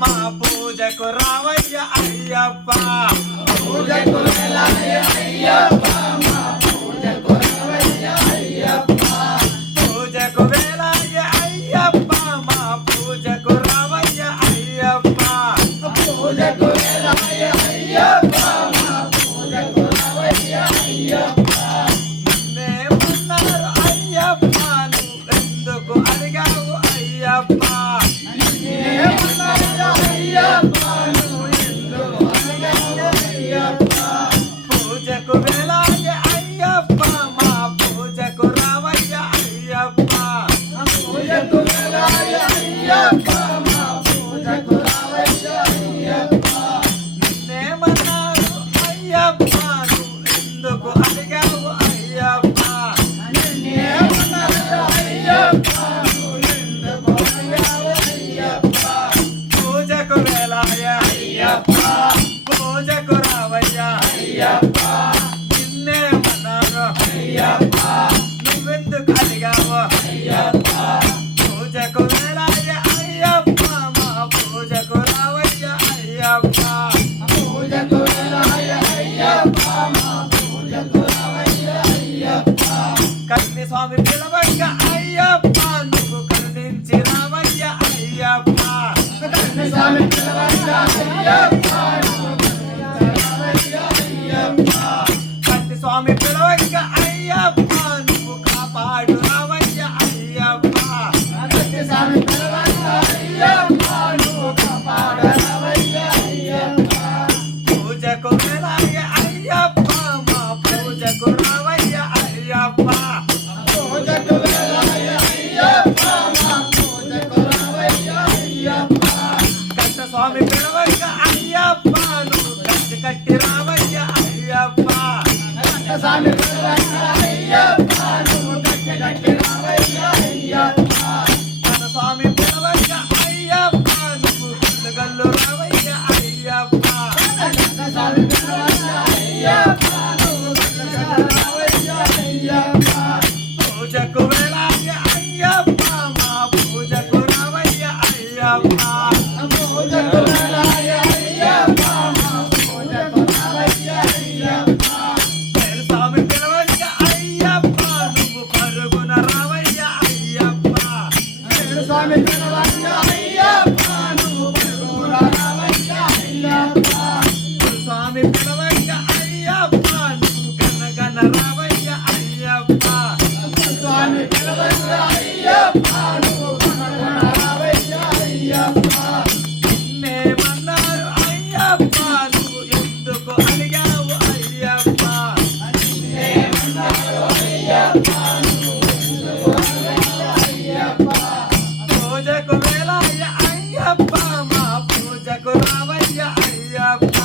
మా పూజకు రావయ్య అయ్యప్ప పూజకు వెళ్ళాలి అయ్యప్ప మా పూజకు రావయ్య అయ్యప్ప పూజకు వెళ్ళాలి అయ్యప్ప మా పూజకు రావయ్య అయ్యప్ప పూజకు వెళ్ళాలి అయ్యప్ప మా పూజకు రావయ్య అయ్యప్ప నేమన్నారు అయ్యప్ప నువ్వెందుకు అడిగావు అయ్యప్ప పూజకు వెళ్ళాలి అయ్యప్ప మా పూజకు రావయ్య అయ్యప్ప పూజకు వెళ్ళాలి అయ్యప్ప మా పూజకు రావయ్య అయ్యప్ప నేమన్నారు అయ్యప్ప నువ్వెందుకు అడిగావు అయ్యప్ప పూజకు వెళ్ళాలి అయ్యప్ప పూజకు రావయ్య అయ్యప్ప నిన్నేమన్నారు అయ్యప్ప నువ్వెందుకు అడిగావు అయ్యప్ప పూజకు వెళ్ళాలి అయ్యప్ప మా పూజకు రావయ్య అయ్యప్ప పూజకు వెళ్ళాలి అయ్యప్ప మా పూజకు రావయ్య అయ్యప్ప కన్ని స్వామి పిలవయ్య అయ్యప్ప నువ్వు కరుణించి రావయ్య అయ్యప్ప స్వామి పిలవయ్య అయ్యప్ప రావయ్య అయ్యప్ప కన్ని స్వామి పిలవయ్య అయ్యప్ప నువ్వు కాపాడు రావయ్య అయ్యప్ప స్వామి పిలవయ్య అయ్యప్ప నువ్వు కాపాడు రావయ్య అయ్యప్ప పూజకు వెళ్ళాలి అయ్యప్ప మా పూజకు రావయ్య అయ్యప్ప పూజకు వెళ్ళాలి అయ్యప్ప మా పూజకు రావయ్య అయ్యప్ప కన్న స్వామి పిలవయ్య అయ్యప్ప నువ్వు కట్టి కట్టి రావయ్య అయ్యప్ప స్వామి పిలవయ్య అయ్యప్ప నువ్వు గట్టి గట్టి రావయ్య అయ్యప్ప కన్న స్వామి పిలవయ్య అయ్యప్ప నువ్వు గల్లు గల్లు రావయ్య అయ్యప్ప స్వామి పిలవయ్య అయ్యప్ప నువ్వు గట్టి గట్టి రావయ్య అయ్యప్ప పూజకు వెళ్ళాలి అయ్యప్ప మా పూజకు రావయ్య అయ్యప్ప పూజకు వెళ్ళాలి అయ్యప్ప మా పూజకు రావయ్య అయ్యప్ప స్వామి పిలవయ్య అయ్యప్ప నువ్వు పరుగున రావయ్య అయ్యప్ప స్వామి పిలవయ్య అయ్యప్ప నువ్వు పరుగున రావయ్య అయ్యప్ప స్వామి పిలవయ్య అయ్యప్ప నువ్వు గనగన రావయ్య అయ్యప్ప స్వామి పిలవయ్య అయ్యప్ప నువ్వు పరుగున రావయ్య అయ్యప్ప నేమన్నారు అయ్యప్ప నువ్వు ఎందుకు అడిగావు అయ్యప్ప పూజకు వెళ్ళాలి అయ్యప్ప మా పూజకు రావయ్య అయ్యప్ప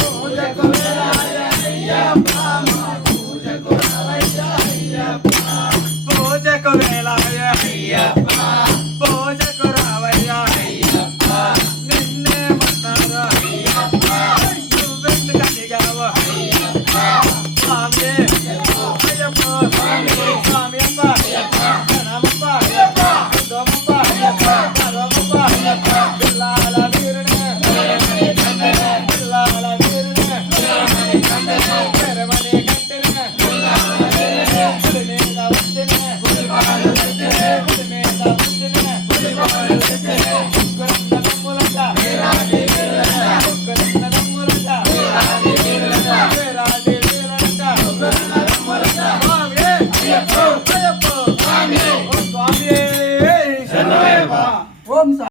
పూజకు వెళ్ళాలి అయ్యప్ప మా పూజకు రావయ్య అయ్యప్ప పూజకు వెళ్ళాలి అయ్యప్ప పూజకు రావయ్య అయ్యప్ప నిన్నేమన్నారు నువ్వెందుకు అడిగావు స్వామి అయ్యప్ప స్వామి అప్ప గణమప్ప దోమప్ప కరోమప్ప పిల్లాల వీరునే పిల్లాల వీరునే పెరమని కట్టినే పులి మీద వచ్చినే పులి మీద వచ్చినే కుక్కరన్న దమ్ములంట కుక్కరన్న దమ్ములంట వీరాది వీరంట స్వామి అయ్యప్ప స్వామి ఓం స్వామి ఓం